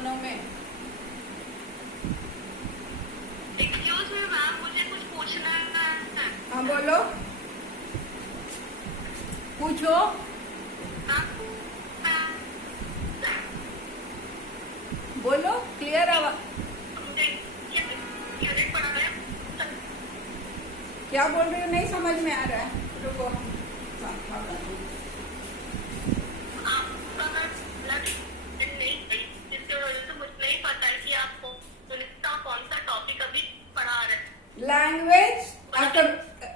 दोनों में। Excuse me ma'am, मुझे कुछ पूछना है। हाँ बोलो, पूछो। बोलो, क्लियर आवाज। यूनिट पढ़ा है। क्या बोल रही हो, नहीं समझ में आ रहा है, रुको। लैंग्वेज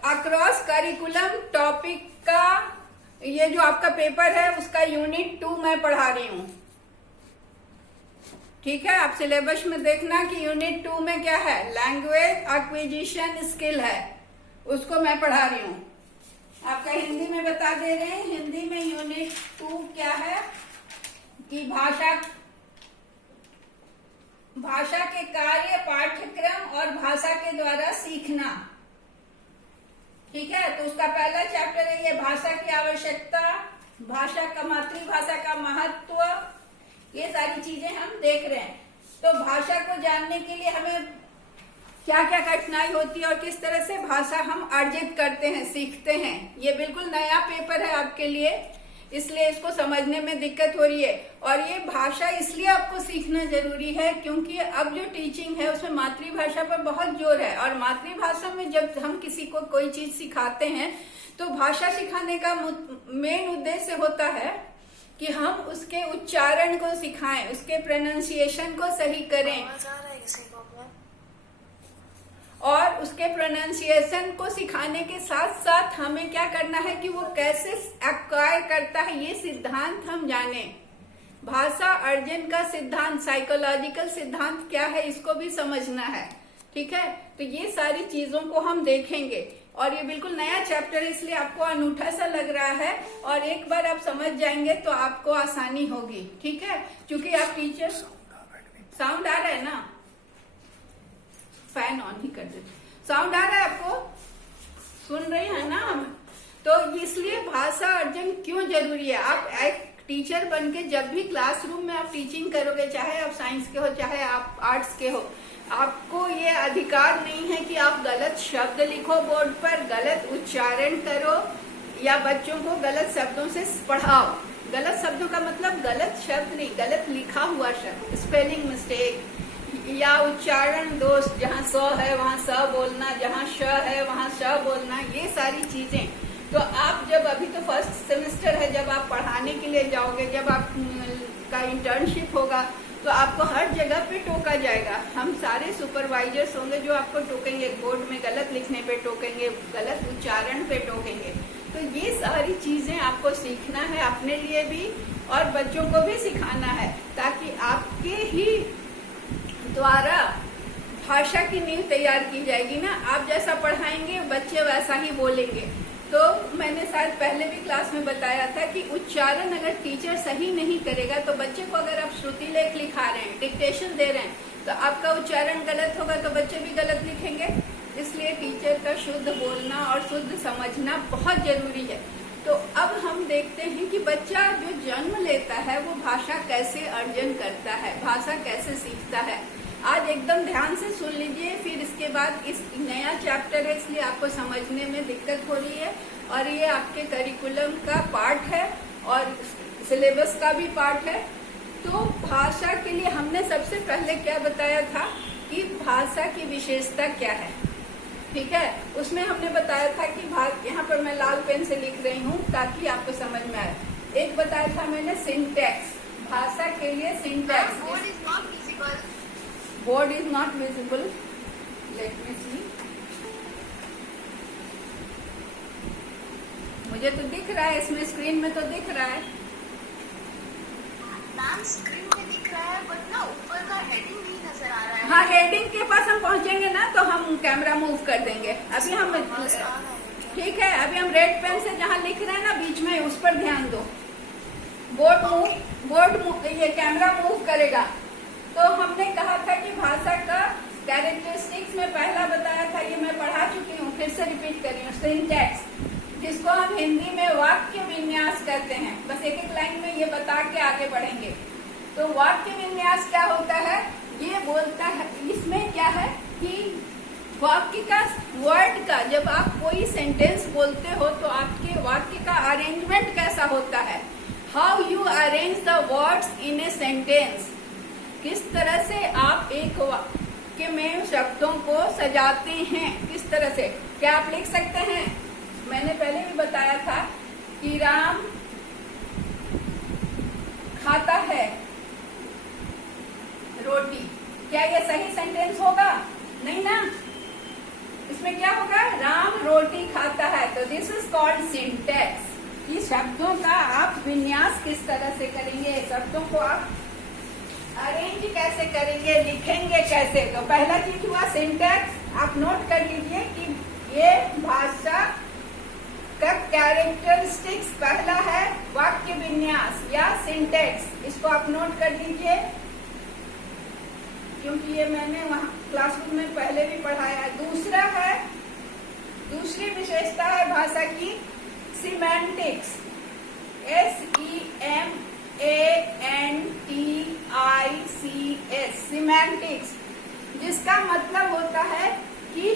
अक्रॉस करिकुलम टॉपिक का ये जो आपका पेपर है उसका यूनिट 2 मैं पढ़ा रही हूँ। ठीक है, आप सिलेबस में देखना कि यूनिट 2 में क्या है, लैंग्वेज एक्विजिशन स्किल है, उसको मैं पढ़ा रही हूँ। आपका हिंदी में बता दे रहे हैं, हिंदी में यूनिट 2 क्या है कि भाषा के कार्य, पाठ्यक्रम और भाषा के द्वारा सीखना। ठीक है, तो उसका पहला चैप्टर है ये भाषा की आवश्यकता, भाषा का, मातृभाषा का महत्व, ये सारी चीजें हम देख रहे हैं। तो भाषा को जानने के लिए हमें क्या क्या कठिनाई होती है और किस तरह से भाषा हम अर्जित करते हैं, सीखते हैं, ये बिल्कुल नया पेपर है आपके लिए, इसलिए इसको समझने में दिक्कत हो रही है। और ये भाषा इसलिए आपको सीखना जरूरी है क्योंकि अब जो टीचिंग है उसमें मातृभाषा पर बहुत जोर है, और मातृभाषा में जब हम किसी को कोई चीज सिखाते हैं तो भाषा सिखाने का मेन उद्देश्य होता है कि हम उसके उच्चारण को सिखाएं, उसके प्रोनाउंसिएशन को सही करें, और उसके प्रोनाउंसिएशन को सिखाने के साथ साथ हमें क्या करना है कि वो कैसे एक्वायर करता है ये सिद्धांत हम जाने। भाषा अर्जन का सिद्धांत, साइकोलॉजिकल सिद्धांत क्या है इसको भी समझना है। ठीक है, तो ये सारी चीजों को हम देखेंगे, और ये बिल्कुल नया चैप्टर है इसलिए आपको अनूठा सा लग रहा है, और एक बार आप समझ जाएंगे तो आपको आसानी होगी। ठीक है, क्योंकि आप टीचर, साउंड आ रहा है ना, फैन ऑन ही कर देते, साउंड आ रहा है आपको, सुन रहे हैं ना हम। तो इसलिए भाषा अर्जन क्यों जरूरी है। आप एक टीचर बन के जब भी क्लासरूम में आप टीचिंग करोगे, चाहे आप साइंस के हो चाहे आप आर्ट्स के हो, आपको ये अधिकार नहीं है कि आप गलत शब्द लिखो बोर्ड पर, गलत उच्चारण करो, या बच्चों को गलत शब्दों से पढ़ाओ। गलत शब्दों का मतलब गलत शब्द नहीं, गलत लिखा हुआ शब्द, स्पेलिंग मिस्टेक या उच्चारण दोष, जहाँ स है वहाँ स बोलना, जहाँ श है वहाँ श बोलना, ये सारी चीजें। तो आप जब, अभी तो फर्स्ट सेमेस्टर है, जब आप पढ़ाने के लिए जाओगे, जब आपका इंटर्नशिप होगा तो आपको हर जगह पे टोका जाएगा। हम सारे सुपरवाइजर्स होंगे जो आपको टोकेंगे, बोर्ड में गलत लिखने पे टोकेंगे, गलत उच्चारण पे टोकेंगे। तो ये सारी चीजें आपको सीखना है अपने लिए भी और बच्चों को भी सिखाना है, ताकि आपके ही द्वारा भाषा की नींव तैयार की जाएगी ना। आप जैसा पढ़ाएंगे बच्चे वैसा ही बोलेंगे। तो मैंने शायद पहले भी क्लास में बताया था कि उच्चारण अगर टीचर सही नहीं करेगा तो बच्चे को, अगर आप श्रुति लेख लिखा रहे हैं, डिक्टेशन दे रहे हैं, तो आपका उच्चारण गलत होगा तो बच्चे भी गलत लिखेंगे। इसलिए टीचर का शुद्ध बोलना और शुद्ध समझना बहुत जरूरी है। तो अब हम देखते हैं कि बच्चा जो जन्म लेता है वो भाषा कैसे अर्जन करता है, भाषा कैसे सीखता है। आज एकदम ध्यान से सुन लीजिए, फिर इसके बाद इस नया चैप्टर है इसलिए आपको समझने में दिक्कत हो रही है, और ये आपके करिकुलम का पार्ट है और सिलेबस का भी पार्ट है। तो भाषा के लिए हमने सबसे पहले क्या बताया था कि भाषा की विशेषता क्या है। ठीक है, उसमें हमने बताया था कि यहाँ पर मैं लाल पेन से लिख रही हूँ ताकि आपको समझ में आए। एक बताया था मैंने सिंटैक्स, भाषा के लिए syntax. Board is not visible, let me see, मुझे तो दिख रहा है, इसमें स्क्रीन में तो दिख रहा है। मैम स्क्रीन में दिख रहा है बट ना ऊपर का हेडिंग नहीं नजर आ रहा है। हाँ, हेडिंग के पास हम पहुंचेंगे ना तो हम कैमरा मूव कर देंगे। अभी हम, ठीक है, अभी हम रेड पेन से जहाँ लिख रहे हैं ना बीच में, उस पर ध्यान दो। बोर्ड ये कैमरा मूव करेगा। तो हमने कहा था कि भाषा का कैरेक्टरिस्टिक्स में पहला बताया था, ये मैं पढ़ा चुकी हूँ, फिर से रिपीट कर रही हूँ, सिंटैक्स, जिसको हम हिंदी में वाक्य विन्यास कहते हैं। बस एक एक लाइन में ये बता के आगे बढ़ेंगे। तो वाक्य विन्यास क्या होता है, ये बोलता है, इसमें क्या है कि वाक्य का वर्ड का, जब आप कोई सेंटेंस बोलते हो तो आपके वाक्य का अरेंजमेंट कैसा होता है, how you arrange the words in a sentence, किस तरह से आप एक वाक्य में शब्दों को सजाते हैं, किस तरह से। क्या आप लिख सकते हैं, मैंने पहले भी बताया था कि राम खाता है रोटी, क्या ये सही सेंटेंस होगा, नहीं ना, इसमें क्या होगा, राम रोटी खाता है। तो दिस इज कॉल्ड सिंटैक्स, कि शब्दों का आप विन्यास किस तरह से करेंगे, शब्दों को आप अरेंज कैसे करेंगे, लिखेंगे कैसे। तो पहला चीज हुआ सिंटैक्स, आप नोट कर लीजिए कि ये भाषा का कैरेक्टरिस्टिक्स पहला है वाक्य विन्यास या सिंटैक्स, इसको आप नोट कर लीजिए, क्योंकि ये मैंने वहाँ क्लासरूम में पहले भी पढ़ाया। दूसरा है, दूसरी विशेषता है भाषा की सिमेंटिक्स, SEMANTICS, सिमेंटिक्स, जिसका मतलब होता है कि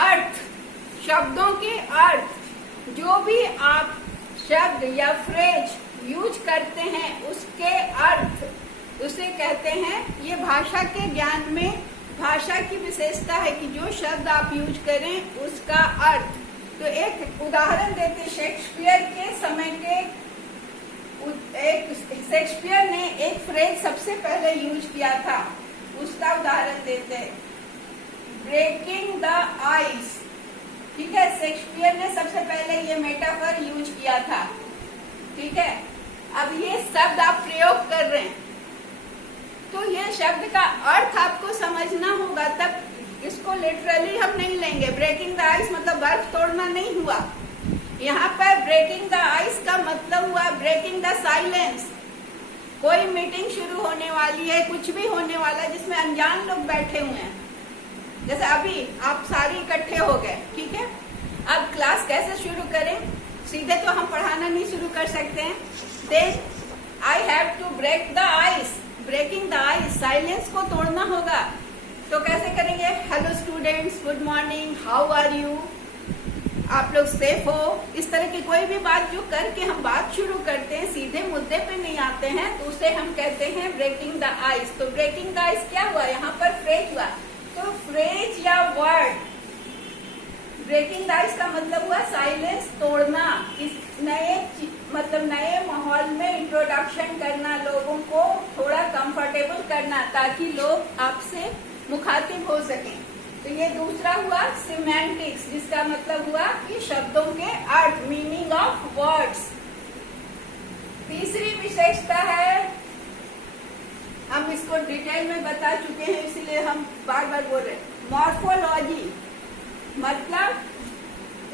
अर्थ, शब्दों के अर्थ, जो भी आप शब्द या फ्रेज यूज करते हैं उसके अर्थ, उसे कहते हैं, ये भाषा के ज्ञान में भाषा की विशेषता है कि जो शब्द आप यूज करें उसका अर्थ। तो एक उदाहरण देते, शेक्सपियर के समय के शेक्सपियर ने एक फ्रेज सबसे पहले यूज किया था, उसका उदाहरण देते हैं, ब्रेकिंग द आइस, ठीक है, शेक्सपियर ने सबसे पहले ये मेटाफर यूज किया था, ठीक है। अब ये शब्द आप प्रयोग कर रहे हैं, तो ये शब्द का अर्थ आपको समझना होगा, तब इसको लिटरली हम नहीं लेंगे। ब्रेकिंग द आइस मतलब बर्फ तोड़ना नहीं हुआ, यहाँ पर ब्रेकिंग द आइस का मतलब हुआ ब्रेकिंग द साइलेंस। कोई मीटिंग शुरू होने वाली है, कुछ भी होने वाला है जिसमें अनजान लोग बैठे हुए हैं, जैसे अभी आप सारे इकट्ठे हो गए, ठीक है। अब क्लास कैसे शुरू करें, सीधे तो हम पढ़ाना नहीं शुरू कर सकते हैं, then I have to break the ice, breaking the ice, silence को तोड़ना होगा। तो कैसे करेंगे, hello students, good morning, how are you, आप लोग सेफ हो, इस तरह की कोई भी बात जो करके हम बात शुरू करते हैं, सीधे मुद्दे पे नहीं आते हैं, तो उसे हम कहते हैं ब्रेकिंग द आइस। तो ब्रेकिंग द आइस क्या हुआ, यहाँ पर फ्रेज हुआ, तो फ्रेज या वर्ड, ब्रेकिंग द आइस का मतलब हुआ साइलेंस तोड़ना, इस नए मतलब नए माहौल में इंट्रोडक्शन करना, लोगों को थोड़ा कंफर्टेबल करना ताकि लोग आपसे मुखातिब हो सकें। तो ये दूसरा हुआ सिमेंटिक्स, जिसका मतलब हुआ कि शब्दों के अर्थ, मीनिंग ऑफ वर्ड्स। तीसरी विशेषता है, हम इसको डिटेल में बता चुके हैं इसीलिए हम बार बार बोल रहे हैं, मॉर्फोलॉजी, मतलब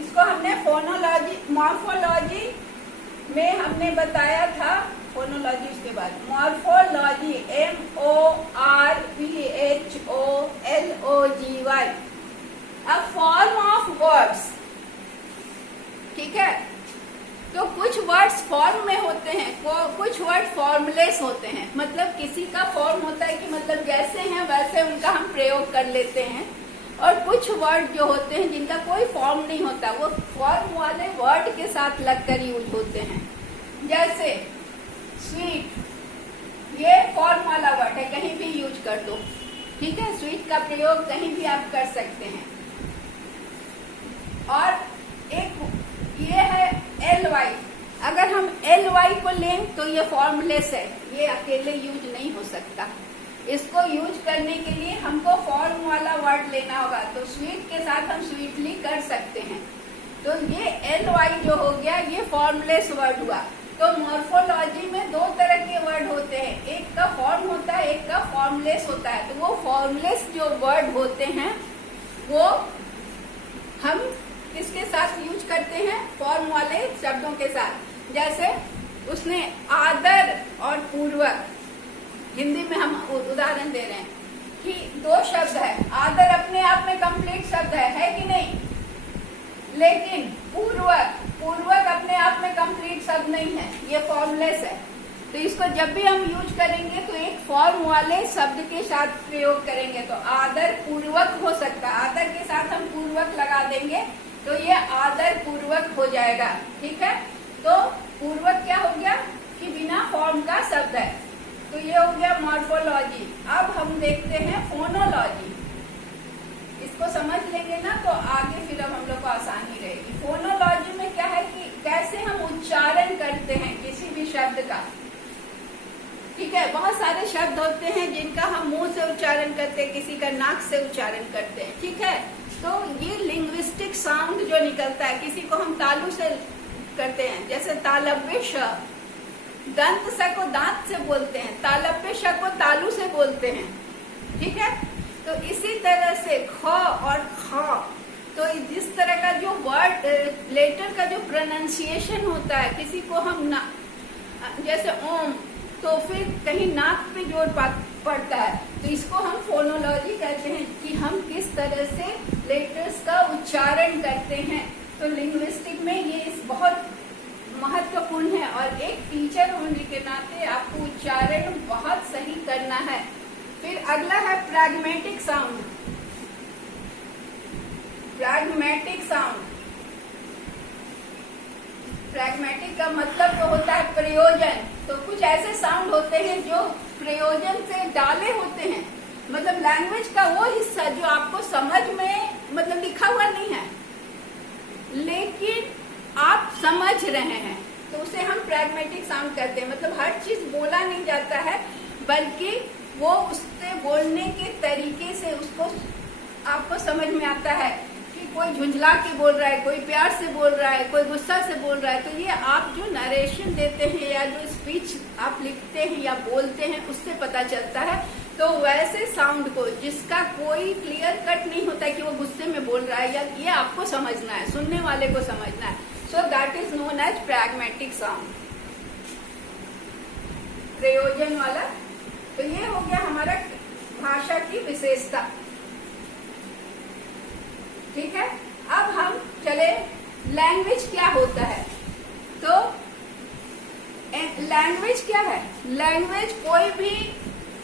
इसको हमने फोनोलॉजी, मॉर्फोलॉजी में हमने बताया था, फोनोलॉजी उसके बाद morphology, MORPHOLOGY, a form of words, ठीक है। तो कुछ वर्ड्स फॉर्म में होते हैं, कुछ वर्ड फॉर्मलेस होते हैं, मतलब किसी का फॉर्म होता है कि मतलब जैसे हैं वैसे उनका हम प्रयोग कर लेते हैं, और कुछ वर्ड जो होते हैं जिनका कोई फॉर्म नहीं होता, वो फॉर्म वाले वर्ड के साथ लगकर यूज होते हैं। जैसे स्वीट, ये फॉर्म वाला वर्ड है, कहीं भी यूज कर दो, ठीक है, स्वीट का प्रयोग कहीं भी आप कर सकते हैं। और एक ये है LY, अगर हम LY को लें तो ये फॉर्मलेस है, ये अकेले यूज नहीं हो सकता, इसको यूज करने के लिए हमको फॉर्म वाला वर्ड लेना होगा। तो स्वीट के साथ हम स्वीटली कर सकते हैं। तो ये LY जो हो गया, ये फॉर्मलेस वर्ड हुआ। तो मॉर्फोलॉजी में दो तरह के वर्ड होते हैं, एक का फॉर्म होता है, एक का फॉर्मलेस होता है। तो वो फॉर्मलेस जो वर्ड होते हैं वो हम किसके साथ यूज करते हैं, फॉर्म वाले शब्दों के साथ। जैसे उसने आदर और पूर्वक, हिंदी में हम उदाहरण दे रहे हैं कि दो शब्द है, आदर अपने आप में कंप्लीट शब्द है कि नहीं, लेकिन पूर्वक अपने आप में कंप्लीट शब्द नहीं है, ये फॉर्मलेस है। तो इसको जब भी हम यूज करेंगे तो एक फॉर्म वाले शब्द के साथ प्रयोग करेंगे। तो आदर पूर्वक हो सकता है, आदर के साथ हम पूर्वक लगा देंगे तो ये आदर पूर्वक हो जाएगा। ठीक है, तो पूर्वक क्या हो गया कि बिना फॉर्म का शब्द है। तो ये हो गया मॉर्फोलॉजी। अब हम देखते हैं फोनोलॉजी। इसको समझ लेंगे ना तो आगे फिर हम लोग को आसानी रहेगी। फोनोलॉजी में क्या है कि कैसे हम उच्चारण करते हैं किसी भी शब्द का। ठीक है, बहुत सारे शब्द होते हैं जिनका हम मुंह से उच्चारण करते हैं, किसी का नाक से उच्चारण करते हैं। ठीक है, तो ये लिंग्विस्टिक साउंड जो निकलता है, किसी को हम तालु से करते हैं, जैसे तालव्य श, दंत स को दांत से बोलते हैं, तालव्य श को तालु से बोलते हैं। ठीक है, तो इसी तरह से ख और ख, तो जिस तरह का जो वर्ड लेटर का जो प्रोनाउंसिएशन होता है, किसी को हम ना जैसे ओम, तो फिर कहीं नाक पे जोर पड़ता है, तो इसको हम फोनोलॉजी कहते हैं कि हम किस तरह से लेटर्स का उच्चारण करते हैं। तो लिंग्विस्टिक में ये इस बहुत महत्वपूर्ण है और एक टीचर होने के नाते आपको उच्चारण बहुत सही करना है। फिर अगला है pragmatic sound. Pragmatic sound, pragmatic का मतलब जो होता है प्रयोजन। तो कुछ ऐसे साउंड होते हैं जो प्रयोजन से डाले होते हैं, मतलब लैंग्वेज का वो हिस्सा जो आपको समझ में मतलब लिखा हुआ नहीं है लेकिन आप समझ रहे हैं, तो उसे हम प्रैग्मेटिक साउंड कहते हैं। मतलब हर चीज बोला नहीं जाता है बल्कि वो उससे बोलने के तरीके से उसको आपको समझ में आता है कि कोई झुंझला के बोल रहा है, कोई प्यार से बोल रहा है, कोई गुस्सा से बोल रहा है। तो ये आप जो नरेशन देते हैं या जो स्पीच आप लिखते हैं या बोलते हैं उससे पता चलता है। तो वैसे साउंड को जिसका कोई क्लियर कट नहीं होता है कि वो गुस्से में बोल रहा है या ये आपको समझना है, सुनने वाले को समझना है, so that is known as pragmatic sound, प्रयोजन वाला। तो ये हो गया हमारा भाषा की विशेषता। ठीक है, अब हम चले लैंग्वेज क्या होता है। तो लैंग्वेज क्या है? लैंग्वेज कोई भी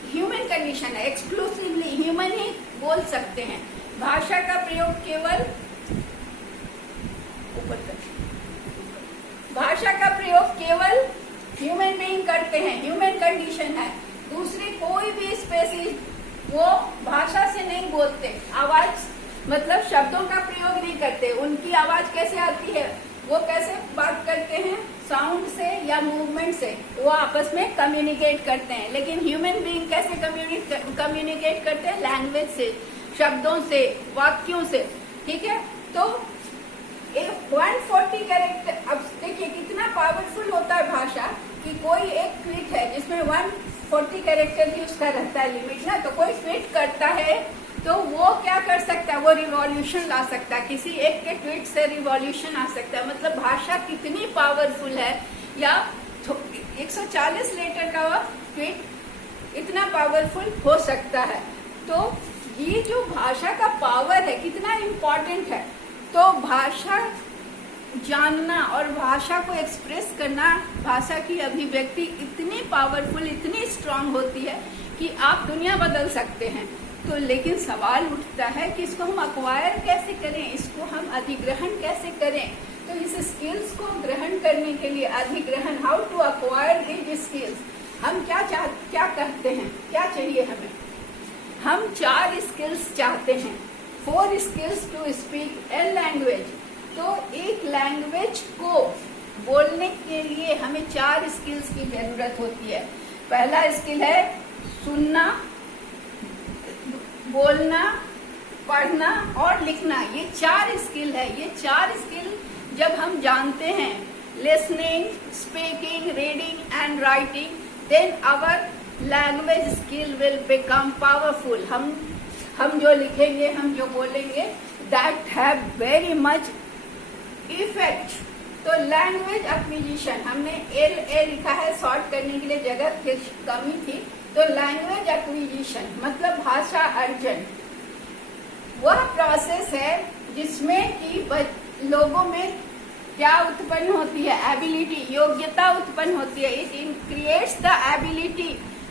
ह्यूमन कंडीशन है, एक्सक्लूसिवली ह्यूमन ही बोल सकते हैं। भाषा का प्रयोग केवल भाषा का प्रयोग केवल ह्यूमन बीइंग करते हैं, ह्यूमन कंडीशन है। दूसरी कोई भी स्पेसीज वो भाषा से नहीं बोलते, आवाज मतलब शब्दों का प्रयोग नहीं करते। उनकी आवाज कैसे आती है, वो कैसे बात करते हैं, साउंड से या मूवमेंट से वो आपस में कम्युनिकेट करते हैं। लेकिन ह्यूमन बीइंग कैसे कम्युनिकेट करते हैं? लैंग्वेज से, शब्दों से, वाक्यों से। ठीक है, तो 140 कैरेक्टर, अब देखिए कितना पावरफुल होता है भाषा कि कोई एक ट्वीट है जिसमें 140 कैरेक्टर ही उसका रहता है लिमिट ना। तो कोई ट्वीट करता है तो वो क्या कर सकता है, वो रिवॉल्यूशन ला सकता है, किसी एक के ट्वीट से रिवॉल्यूशन आ सकता है। मतलब भाषा कितनी पावरफुल है, या 140 लेटर का ट्वीट इतना पावरफुल हो सकता है। तो ये जो भाषा का पावर है कितना इम्पोर्टेंट है। तो भाषा जानना और भाषा को एक्सप्रेस करना, भाषा की अभिव्यक्ति इतनी पावरफुल, इतनी स्ट्रांग होती है कि आप दुनिया बदल सकते हैं। तो लेकिन सवाल उठता है कि इसको हम अक्वायर कैसे करें, इसको हम अधिग्रहण कैसे करें। तो इस स्किल्स को ग्रहण करने के लिए अधिग्रहण, how to acquire this skills, हम क्या कहते हैं, क्या चाहिए हमें? हम 4 स्किल्स चाहते हैं, 4 skills to speak a language. तो एक लैंग्वेज को बोलने के लिए हमें 4 स्किल्स की जरूरत होती है। पहला स्किल है सुनना, बोलना, पढ़ना और लिखना। ये 4 स्किल है। ये 4 स्किल जब हम जानते हैं, listening, speaking, reading and writing, then our language skill will become powerful. हम जो लिखेंगे, हम जो बोलेंगे, that have very much effect. तो लैंग्वेज एक्विजिशन, हमने LA लिखा है शॉर्ट करने के लिए, जगह फिर कमी थी। तो लैंग्वेज एक्विजिशन मतलब भाषा अर्जन, वह प्रोसेस है जिसमें कि लोगों में क्या उत्पन्न होती है? एबिलिटी, योग्यता उत्पन्न होती है। It creates the ability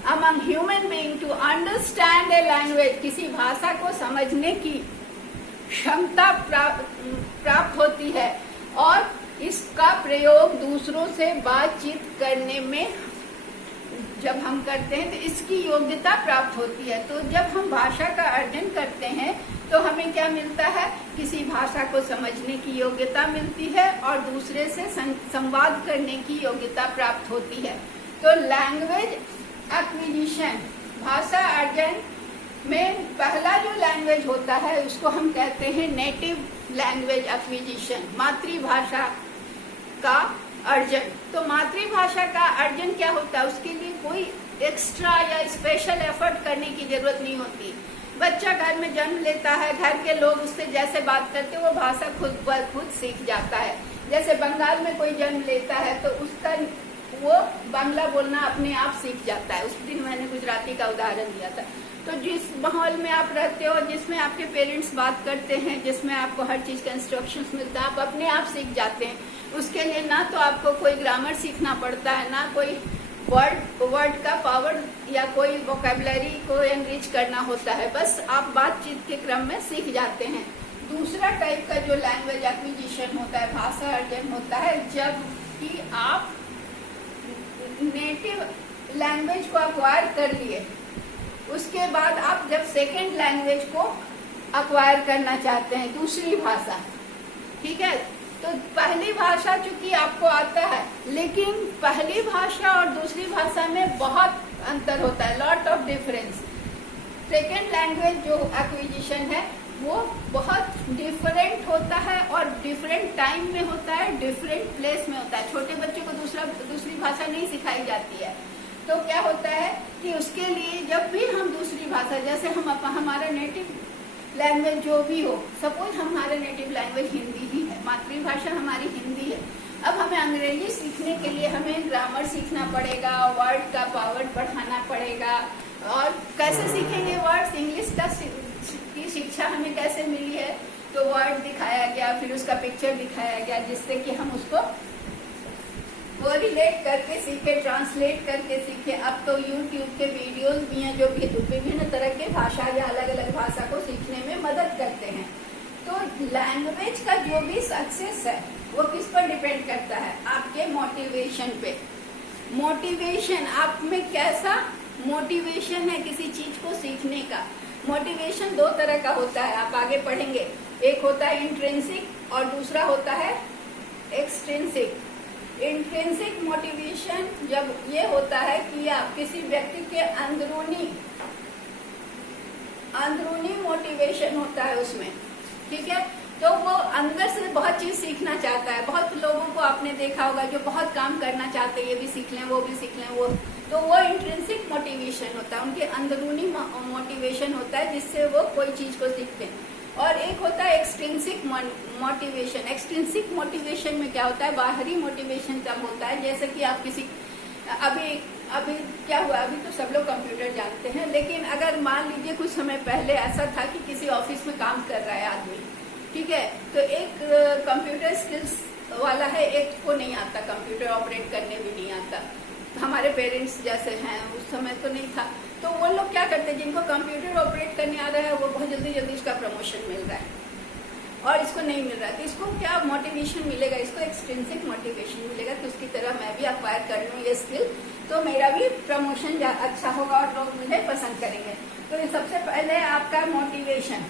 among human being to understand a language, किसी भाषा को समझने की क्षमता प्राप्त होती है और इसका प्रयोग दूसरों से बातचीत करने में जब हम करते हैं तो इसकी योग्यता प्राप्त होती है। तो जब हम भाषा का अर्जन करते हैं तो हमें क्या मिलता है? किसी भाषा को समझने की योग्यता मिलती है और दूसरे से संवाद करने की योग्यता प्राप्त होती है। तो लैंग्वेज एक्विजिशन, भाषा अर्जन में पहला जो लैंग्वेज होता है उसको हम कहते हैं नेटिव लैंग्वेज एक्विजिशन, मातृभाषा का अर्जन। तो मातृभाषा का अर्जन क्या होता है? उसके लिए कोई एक्स्ट्रा या स्पेशल एफर्ट करने की जरूरत नहीं होती। बच्चा घर में जन्म लेता है, घर के लोग उससे जैसे बात करते हैं वो भाषा खुद ब खुद सीख जाता है। जैसे बंगाल में कोई जन्म लेता है तो उसका वो बांग्ला बोलना अपने आप सीख जाता है। उस दिन मैंने गुजराती का उदाहरण दिया था। तो जिस माहौल में आप रहते हो, जिसमें आपके पेरेंट्स बात करते हैं, जिसमें आपको हर चीज का इंस्ट्रक्शंस मिलता है, आप अपने आप सीख जाते हैं। उसके लिए ना तो आपको कोई ग्रामर सीखना पड़ता है, ना कोई वर्ड का पावर या कोई वोकेबलरी को एनरिच करना होता है, बस आप बातचीत के क्रम में सीख जाते हैं। दूसरा टाइप का जो लैंग्वेज एक्विजिशन होता है, भाषा अर्जन होता है, जब कि आप नेटिव लैंग्वेज को अक्वायर कर लिए, उसके बाद आप जब सेकेंड लैंग्वेज को अक्वायर करना चाहते हैं, दूसरी भाषा, ठीक है। तो पहली भाषा चूंकि आपको आता है, लेकिन पहली भाषा और दूसरी भाषा में बहुत अंतर होता है, lot of difference. Second language जो एक्विजिशन है वो बहुत डिफरेंट होता है और डिफरेंट टाइम में होता है, डिफरेंट प्लेस में होता है। छोटे बच्चों को दूसरी भाषा नहीं सिखाई जाती है। तो क्या होता है कि उसके लिए जब भी हम दूसरी भाषा, जैसे हम हमारा नेटिव लैंग्वेज जो भी हो, सपोज हमारा नेटिव लैंग्वेज हिंदी ही है, मातृभाषा हमारी हिंदी है। अब हमें अंग्रेजी सीखने के लिए हमें ग्रामर सीखना पड़ेगा, वर्ड का पावर बढ़ाना पड़ेगा। और कैसे सीखेंगे वर्ड्स? इंग्लिश की शिक्षा हमें कैसे मिली है? तो वर्ड दिखाया गया, फिर उसका पिक्चर दिखाया गया, जिससे कि हम उसको कोरिलेट करके सीखे, ट्रांसलेट करके सीखे। अब तो यूट्यूब के वीडियोस भी हैं जो विभिन्न तरह के भाषा या अलग अलग भाषा को सीखने में मदद करते हैं। तो लैंग्वेज का जो भी सक्सेस है वो किस पर डिपेंड करता है? आपके मोटिवेशन पे। मोटिवेशन, आप में कैसा मोटिवेशन है किसी चीज को सीखने का? मोटिवेशन दो तरह का होता है, आप आगे पढ़ेंगे। एक होता है इंट्रिंसिक और दूसरा होता है एक्सट्रिंसिक। इंट्रिंसिक मोटिवेशन जब ये होता है कि आप किसी व्यक्ति के अंदरूनी मोटिवेशन होता है उसमें, ठीक है। तो वो अंदर से बहुत चीज सीखना चाहता है। बहुत लोगों को आपने देखा होगा जो बहुत काम करना चाहते हैं, ये भी सीख लें, वो भी सीख लें, तो वो इंट्रिंसिक मोटिवेशन होता है, उनके अंदरूनी मोटिवेशन होता है जिससे वो कोई चीज को सीखते हैं। और एक होता है एक्सट्रिंसिक मोटिवेशन। एक्सट्रिंसिक मोटिवेशन में क्या होता है? बाहरी मोटिवेशन तब होता है जैसे कि आप किसी अभी क्या हुआ, अभी तो सब लोग कंप्यूटर जानते हैं, लेकिन अगर मान लीजिए कुछ समय पहले ऐसा था कि किसी ऑफिस में काम कर रहा है आदमी, ठीक है, तो एक कंप्यूटर स्किल्स वाला है, एक को नहीं आता, कंप्यूटर ऑपरेट करने भी नहीं आता। हमारे पेरेंट्स जैसे हैं, उस समय तो नहीं था। तो वो लोग क्या करते हैं, जिनको कंप्यूटर ऑपरेट करने आ रहा है वो बहुत जल्दी जल्दी उसका प्रमोशन मिल रहा है, और इसको नहीं मिल रहा है। तो इसको क्या मोटिवेशन मिलेगा? इसको एक्सट्रिंसिक मोटिवेशन मिलेगा कि उसकी तरह मैं भी अक्वायर कर लूँ ये स्किल, तो मेरा भी प्रमोशन अच्छा होगा और लोग मुझे पसंद करेंगे। तो ये सबसे पहले आपका मोटिवेशन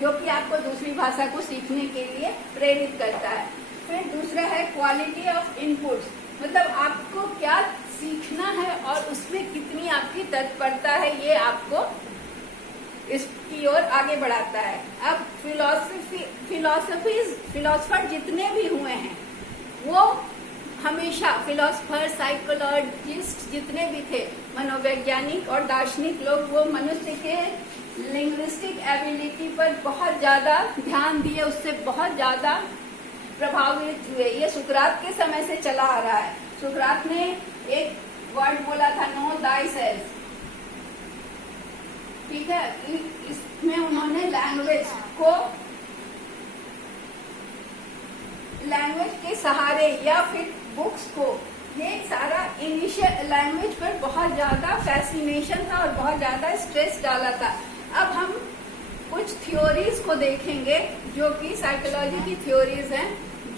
जो कि आपको दूसरी भाषा को सीखने के लिए प्रेरित करता है। फिर दूसरा है क्वालिटी ऑफ इनपुट्स, मतलब आपको क्या सीखना है और उसमें कितनी आपकी तत्परता है, ये आपको इसकी ओर आगे बढ़ाता है। अब फिलोसफर जितने भी हुए हैं वो हमेशा, फिलोसफर, साइकोलॉजिस्ट जितने भी थे, मनोवैज्ञानिक और दार्शनिक लोग, वो मनुष्य के लिंग्विस्टिक एबिलिटी पर बहुत ज्यादा ध्यान दिए, उससे बहुत ज्यादा प्रभावित हुए। ये सुकरात के समय से चला आ रहा है। सुकरात ने एक वर्ड बोला था, नो दाई सेल्फ, ठीक है। इसमें उन्होंने लैंग्वेज के सहारे या फिर बुक्स को, ये सारा इनिशियल लैंग्वेज पर बहुत ज्यादा फैसिनेशन था और बहुत ज्यादा स्ट्रेस डाला था। अब हम कुछ थ्योरीज को देखेंगे जो कि साइकोलॉजी की थ्योरीज हैं,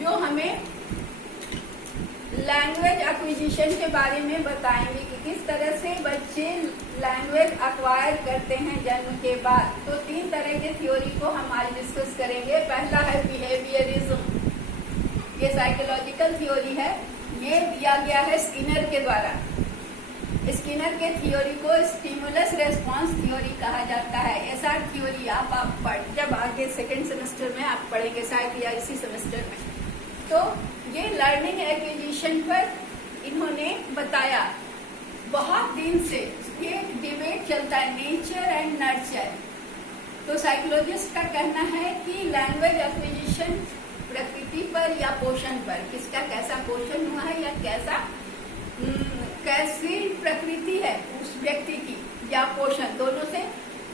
जो हमें लैंग्वेज एक्विजिशन के बारे में बताएंगे कि किस तरह से बच्चे लैंग्वेज एक्वायर करते हैं जन्म के बाद। तो 3 तरह के थ्योरी को हम आज डिस्कस करेंगे। पहला है बिहेवियरिज्म, ये साइकोलॉजिकल थ्योरी है, ये दिया गया है स्किनर के द्वारा। स्किनर के थ्योरी को स्टिमुलस रेस्पॉन्स थ्योरी कहा जाता है। ऐसा थ्योरी आप जब आगे सेकेंड सेमेस्टर में आप पढ़ेंगे शायद या इसी सेमेस्टर में। तो ये लर्निंग एक्विजिशन पर इन्होंने बताया। बहुत दिन से ये डिबेट चलता है, नेचर एंड नर्चर। तो साइकोलॉजिस्ट का कहना है कि लैंग्वेज एक्विजिशन प्रकृति पर या पोषण पर, किसका कैसा पोषण हुआ है या कैसी प्रकृति है उस व्यक्ति की या पोषण, दोनों से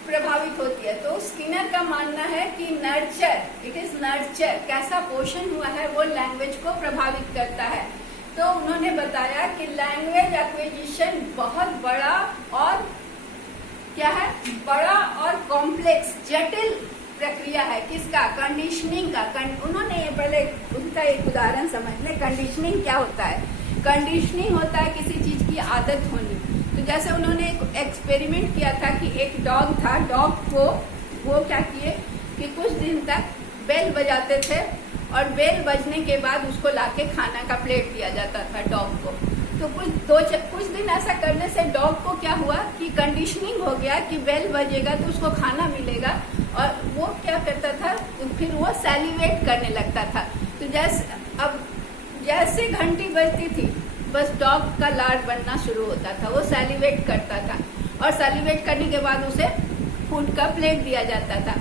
प्रभावित होती है। तो स्किनर का मानना है कि नर्चर, इट इज नर्चर, कैसा पोषण हुआ है वो लैंग्वेज को प्रभावित करता है। तो उन्होंने बताया कि लैंग्वेज एक्विजिशन बहुत बड़ा और क्या है, बड़ा और कॉम्प्लेक्स, जटिल प्रक्रिया है। किसका? कंडीशनिंग का। उन्होंने ये पहले उनका एक उदाहरण समझ ले। कंडीशनिंग क्या होता है? कंडीशनिंग होता है किसी चीज की आदत होनी। तो जैसे उन्होंने एक एक्सपेरिमेंट किया था कि एक डॉग था, डॉग को वो क्या किए कि कुछ दिन तक बेल बजाते थे और बेल बजने के बाद उसको लाके खाना का प्लेट दिया जाता था डॉग को। तो कुछ दिन ऐसा करने से डॉग को क्या हुआ कि कंडीशनिंग हो गया कि बेल बजेगा तो उसको खाना मिलेगा, और वो क्या करता था, फिर वो सैलिवेट करने लगता था। तो जैसे घंटी बजती थी बस डॉग का लाड बनना शुरू होता था, वो सैलिवेट करता था, और सैलिवेट करने के बाद उसे फूड का प्लेट दिया जाता था।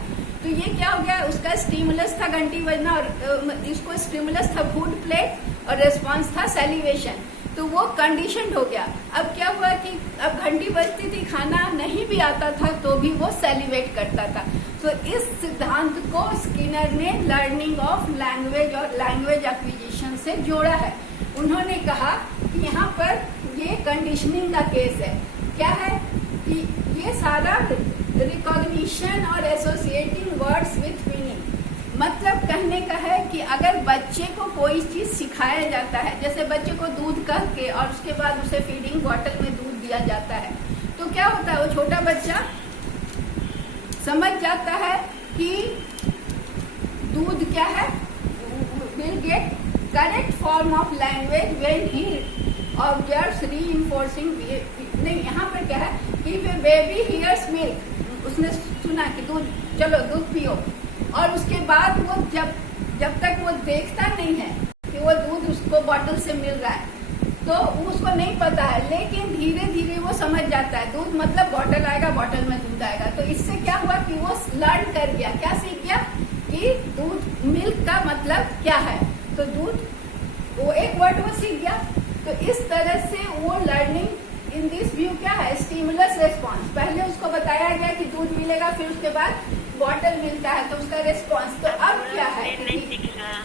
तो ये क्या हो गया, उसका स्टिमुलस था घंटी बजना और इसको स्टिमुलस था फूड प्लेट और रिस्पॉन्स था सैलिवेशन। तो वो कंडीशन हो गया। अब क्या हुआ कि अब घंटी बजती थी, खाना नहीं भी आता था तो भी वो सैलिवेट करता था। तो इस सिद्धांत को स्किनर ने लर्निंग ऑफ लैंग्वेज और लैंग्वेज एक्विजिशन से जोड़ा है। उन्होंने कहा कि यहाँ पर ये कंडीशनिंग का केस है। क्या है कि ये सारा रिकॉग्निशन और एसोसिएटिंग वर्ड्स विथ मीनिंग, मतलब कहने का है कि अगर बच्चे को कोई चीज सिखाया जाता है, जैसे बच्चे को दूध कह के और उसके बाद उसे फीडिंग बॉटल में दूध दिया जाता है, तो क्या होता है, वो छोटा बच्चा समझ जाता है कि दूध क्या है, will get correct form of language when he observes reinforcing. नहीं, यहाँ पर क्या है कि बेबी हियर्स मिल्क, उसने सुना कि दूध, चलो दूध पियो, और उसके बाद वो जब तक वो देखता नहीं है कि वो दूध उसको बॉटल से मिल रहा है तो उसको नहीं पता है, लेकिन धीरे धीरे वो समझ जाता है दूध मतलब बॉटल आएगा, बॉटल में दूध आएगा। तो इससे क्या हुआ कि वो लर्न कर गया, क्या सीख गया कि दूध, मिल्क का मतलब क्या है, तो दूध, वो एक वर्ड वो सीख गया। तो इस तरह से वो लर्निंग इन दिस व्यू क्या है, स्टिमुलस रेस्पॉन्स। पहले उसको बताया गया कि दूध मिलेगा, फिर उसके बाद बॉटल मिलता है, तो उसका रेस्पॉन्स। तो अब क्या है, नहीं दिख रहा,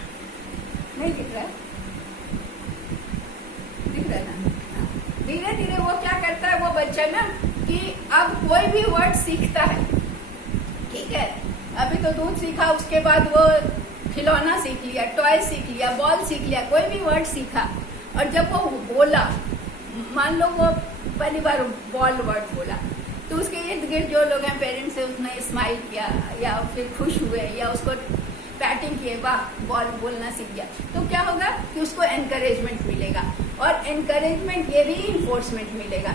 नहीं दिख रहा है, दिख रहा है ना। धीरे धीरे वो क्या करता है वो बच्चा ना कि अब कोई भी वर्ड सीखता है, ठीक है, अभी तो दूध सीखा, उसके बाद वो खिलौना सीख लिया, टॉय सीख लिया, बॉल सीख लिया, कोई भी वर्ड सीखा, और जब वो बोला, मान लो वो पहली बार बॉल वर्ड बोला, तो उसके इर्द गिर्द जो लोग हैं पेरेंट्स से, उसने स्माइल किया या फिर खुश हुए या उसको पैटिंग किए, वाह बॉल बोलना सीख गया। तो क्या होगा कि उसको एनकरेजमेंट मिलेगा, और एनकरेजमेंट ये रीइंफोर्समेंट मिलेगा।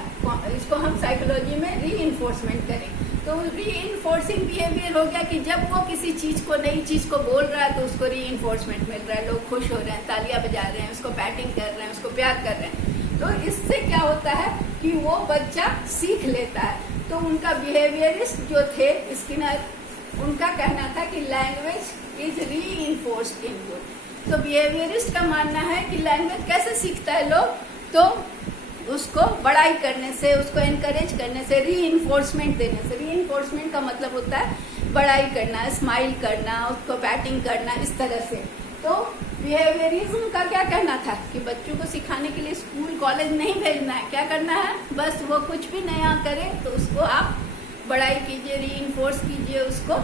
इसको हम साइकोलॉजी में रीइंफोर्समेंट करें। तो रीइंफोर्सिंग बिहेवियर हो गया कि जब वो किसी चीज को, नई चीज को बोल रहा है तो उसको रीइंफोर्समेंट मिल रहा है, लोग खुश हो रहे हैं, तालियां बजा रहे हैं, उसको पैटिंग कर रहे हैं, उसको प्यार कर रहे हैं। तो इससे क्या होता है कि वो बच्चा सीख लेता है। तो उनका बिहेवियरिस्ट जो थे स्किनर, उनका कहना था कि language is reinforced in you. तो बिहेवियरिस्ट का मानना है कि लैंग्वेज कैसे सीखता है लोग, तो उसको बड़ाई करने से, उसको एनकरेज करने से, रीइंफोर्समेंट देने से। रीइंफोर्समेंट का मतलब होता है बड़ाई करना, स्माइल करना, उसको पैटिंग करना, इस तरह से। तो बिहेवियरिज्म का क्या कहना था कि बच्चों को सिखाने के लिए स्कूल कॉलेज नहीं भेजना है, क्या करना है, बस वो कुछ भी नया करे तो उसको आप बड़ाई कीजिए, रीइंफोर्स कीजिए, उसको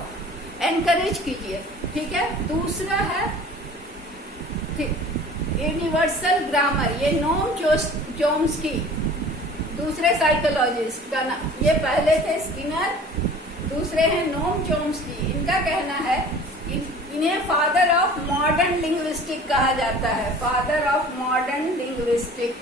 एनकरेज कीजिए, ठीक है। दूसरा है यूनिवर्सल ग्रामर, ये नोम चोम्स्की दूसरे साइकोलॉजिस्ट का नाम, ये पहले थे स्किनर, दूसरे हैं नोम चोम्स्की। इनका कहना है इन्हें फादर ऑफ मॉडर्न लिंग्विस्टिक कहा जाता है, फादर ऑफ मॉडर्न लिंग्विस्टिक,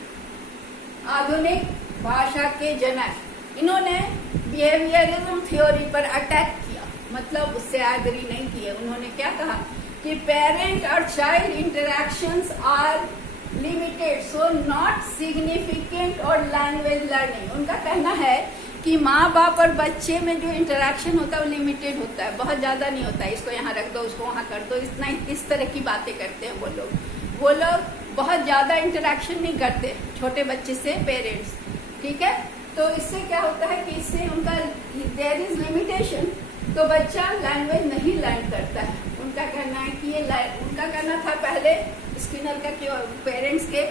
आधुनिक भाषा के जनक। इन्होंने बिहेवियरिज्म थ्योरी पर अटैक किया, मतलब उससे एग्री नहीं किए। उन्होंने क्या कहा कि पेरेंट और child interactions are limited so not significant और लैंग्वेज लर्निंग। उनका कहना है कि माँ बाप और बच्चे में जो इंटरेक्शन होता है वो लिमिटेड होता है, बहुत ज्यादा नहीं होता है, इसको यहाँ रख दो, उसको वहाँ कर दो, इस तरह की बातें करते हैं वो लोग बहुत ज्यादा इंटरेक्शन नहीं करते छोटे बच्चे से पेरेंट्स, ठीक है। तो इससे क्या होता है कि इससे उनका देयर इज लिमिटेशन, तो बच्चा लैंग्वेज नहीं लर्न करता है। उनका कहना है कि उनका कहना था पहले स्किनर का कि पेरेंट्स के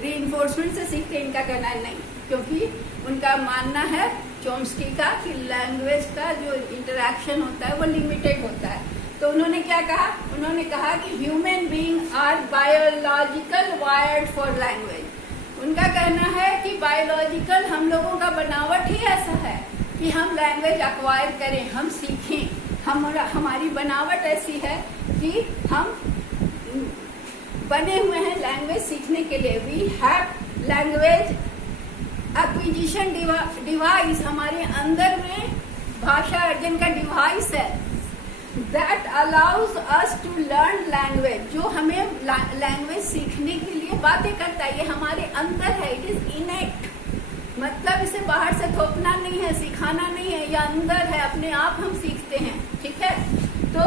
रीइंफोर्समेंट से सीखते, इनका कहना है नहीं, क्योंकि उनका मानना है चोम्स्की का कि लैंग्वेज का जो इंटरेक्शन होता है वो लिमिटेड होता है। तो उन्होंने क्या कहा, उन्होंने कहा कि human being are biological wired for language. उनका कहना है कि बायोलॉजिकल हम लोगों का बनावट ही ऐसा है कि हम लैंग्वेज एक्वायर करें, हम सीखें, हमारी बनावट ऐसी है कि हम बने हुए हैं लैंग्वेज सीखने के लिए। We have language acquisition device, हमारे अंदर में भाषा अर्जन का डिवाइस है, that allows us to learn language, जो हमें लैंग्वेज सीखने के लिए बातें करता है, ये हमारे अंदर है, इट इज इनेक्ट, मतलब इसे बाहर से थोपना नहीं है, सिखाना नहीं है, ये अंदर है, अपने आप हम सीखते हैं, ठीक है। तो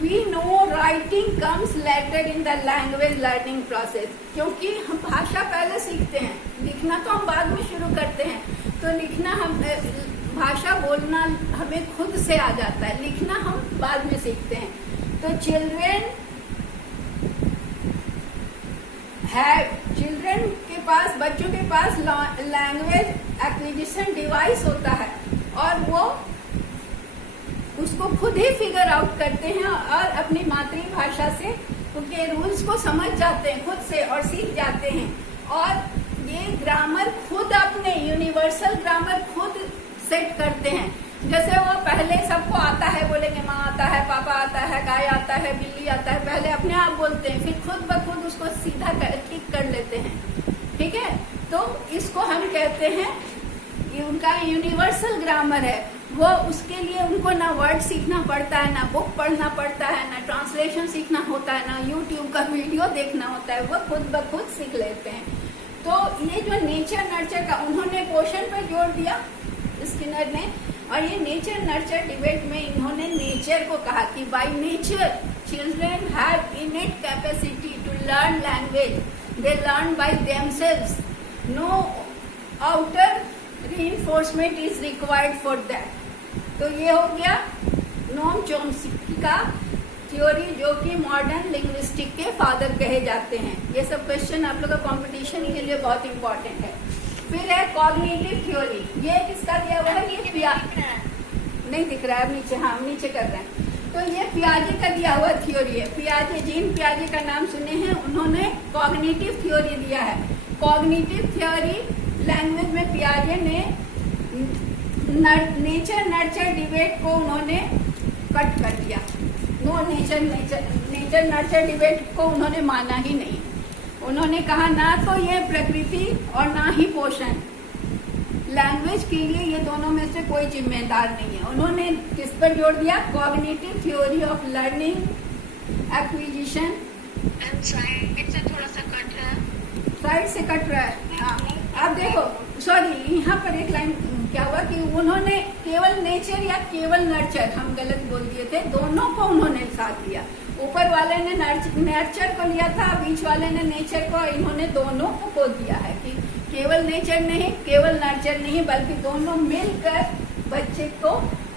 we know writing comes later in the language learning process, क्योंकि हम भाषा पहले सीखते हैं, लिखना तो हम बाद में शुरू करते हैं। तो लिखना हम भाषा बोलना हमें खुद से आ जाता है, लिखना हम बाद में सीखते हैं। तो चिल्ड्रन के पास, बच्चों के पास लैंग्वेज एक्विजिशन डिवाइस होता है और वो उसको खुद ही फिगर आउट करते हैं और अपनी मातृभाषा से उनके रूल्स को समझ जाते हैं खुद से और सीख जाते हैं। और ये ग्रामर खुद अपने यूनिवर्सल ग्रामर खुद सेट करते हैं। जैसे वो पहले सबको आता है, बोलेंगे माँ आता है, पापा आता है, गाय आता है, बिल्ली आता है, पहले अपने आप बोलते हैं, फिर खुद ब खुद उसको सीधा ठीक कर लेते हैं, ठीक है। तो इसको हम कहते हैं ये उनका यूनिवर्सल ग्रामर है। वो उसके लिए उनको ना वर्ड सीखना पड़ता है, ना बुक पढ़ना पड़ता है, ना ट्रांसलेशन सीखना होता है, ना यूट्यूब का वीडियो देखना होता है, वो खुद ब खुद सीख लेते हैं। तो ये जो नेचर नर्चर का उन्होंने पोषण पर जोर दिया स्किनर ने, और ये नेचर नर्चर डिबेट में इन्होंने नेचर को कहा कि by nature children have innate capacity to learn language, they learn by themselves, no outer reinforcement is required for that. तो ये हो गया नोम चोम्स्की का थ्योरी, जो कि मॉडर्न लिंग्विस्टिक के फादर कहे जाते हैं। ये सब क्वेश्चन आप लोग का कंपटीशन के लिए बहुत इंपॉर्टेंट है। फिर है कॉग्निटिव थ्योरी, ये किसका दिया हुआ है, ये नहीं दिख रहा है नीचे, हाँ नीचे कर रहे हैं। तो ये पियाजे का दिया हुआ थ्योरी है। पियाजे, जीन पियाजे का नाम सुने हैं, उन्होंने कॉग्निटिव थ्योरी दिया है। कॉग्निटिव थ्योरी लैंग्वेज में पियाजे ने नेचर नर्चर डिबेट को उन्होंने कट कर दिया। नो नेचर नर्चर डिबेट को उन्होंने माना ही नहीं। उन्होंने कहा ना तो ये प्रकृति और ना ही पोषण, लैंग्वेज के लिए ये दोनों में से कोई जिम्मेदार नहीं है। उन्होंने किस पर जोर दिया, cognitive theory of learning acquisition. Side से थोड़ा सा कट रहा है, साइड से कट रहा है, हाँ। अब देखो, सॉरी यहाँ पर एक लाइन क्या हुआ कि उन्होंने केवल नेचर या केवल नर्चर, हम गलत बोल दिए थे, दोनों को उन्होंने साथ लिया। ऊपर वाले ने नर्चर को लिया था, बीच वाले ने नेचर को, इन्होंने दोनों को दिया है कि केवल नेचर नहीं, केवल नर्चर नहीं, बल्कि दोनों मिलकर बच्चे को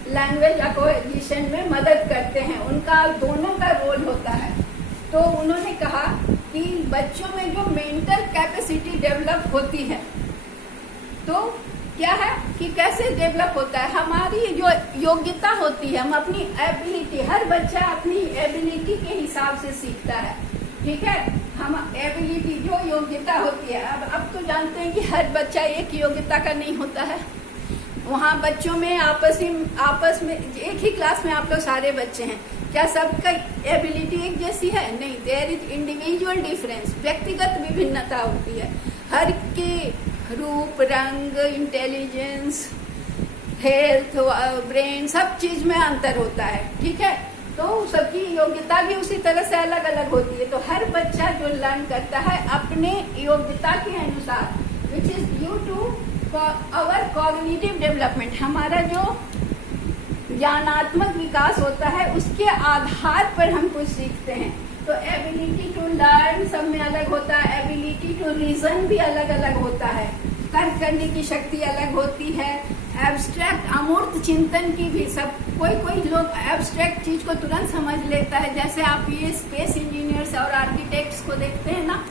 लैंग्वेज एक्विजिशन में मदद करते हैं। उनका दोनों का रोल होता है, तो उन्होंने कहा कि बच्चों में जो मेंटल कैपेसिटी डेवलप होती है, तो क्या है कि कैसे डेवलप होता है, हमारी जो योग्यता होती है, हम अपनी एबिलिटी, हर बच्चा अपनी एबिलिटी के हिसाब से सीखता है, ठीक है। हम एबिलिटी जो योग्यता होती है, अब तो जानते हैं कि हर बच्चा एक योग्यता का नहीं होता है। वहाँ बच्चों में आपस में एक ही क्लास में आप लोग सारे बच्चे हैं, क्या सबका एबिलिटी एक जैसी है? नहीं, देयर इज इंडिविजुअल डिफरेंस, व्यक्तिगत विभिन्नता होती है। हर के रूप, रंग, इंटेलिजेंस, हेल्थ, ब्रेन, सब चीज में अंतर होता है, ठीक है। तो सबकी योग्यता भी उसी तरह से अलग अलग होती है। तो हर बच्चा जो लर्न करता है अपने योग्यता के अनुसार, which is due to our cognitive development, हमारा जो ज्ञानात्मक विकास होता है उसके आधार पर हम कुछ सीखते हैं। तो एबिलिटी टू लर्न सब में अलग होता है, एबिलिटी टू रीजन भी अलग अलग होता है, तर्क करने की शक्ति अलग होती है, एब्स्ट्रैक्ट अमूर्त चिंतन की भी, सब कोई लोग एब्स्ट्रैक्ट चीज को तुरंत समझ लेता है। जैसे आप ये स्पेस इंजीनियर्स और आर्किटेक्ट्स को देखते हैं ना,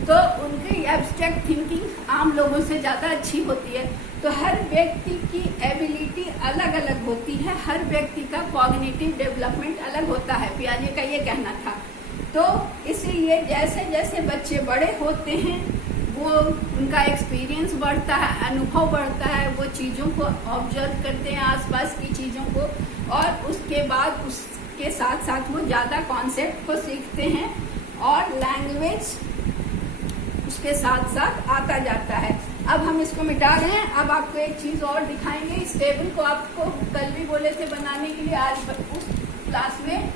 तो उनकी एब्स्ट्रैक्ट थिंकिंग आम लोगों से ज्यादा अच्छी होती है। तो हर व्यक्ति की एबिलिटी अलग अलग होती है, हर व्यक्ति का कॉग्निटिव डेवलपमेंट अलग होता है, पियाजे का ये कहना था। तो इसीलिए जैसे जैसे बच्चे बड़े होते हैं वो उनका एक्सपीरियंस बढ़ता है, अनुभव बढ़ता है, वो चीज़ों को ऑब्जर्व करते हैं, आसपास की चीज़ों को, और उसके बाद उसके साथ साथ वो ज़्यादा कॉन्सेप्ट को सीखते हैं और लैंग्वेज उसके साथ साथ आता जाता है। अब हम इसको मिटा रहे हैं। अब आपको एक चीज़ और दिखाएंगे। इस टेबल को आपको कल भी बोले थे बनाने के लिए, आज उस क्लास में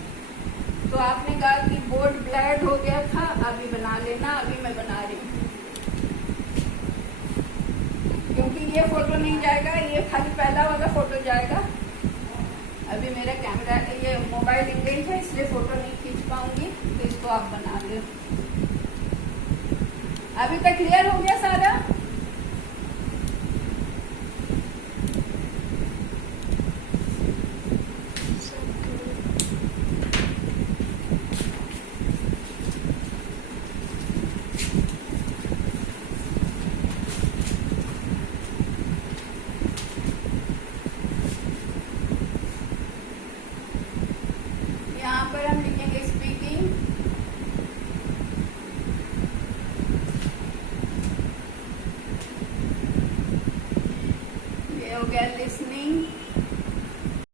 तो आपने कहा कि बोर्ड ब्लैक हो गया था, अभी बना लेना। अभी मैं बना रही हूँ क्योंकि ये फोटो नहीं जाएगा, ये खाली पहला वाला फोटो जाएगा। अभी मेरा कैमरा, ये मोबाइल इंगेज है इसलिए फोटो नहीं खींच पाऊंगी, तो इसको आप बना लो। अभी तक क्लियर हो गया सारा?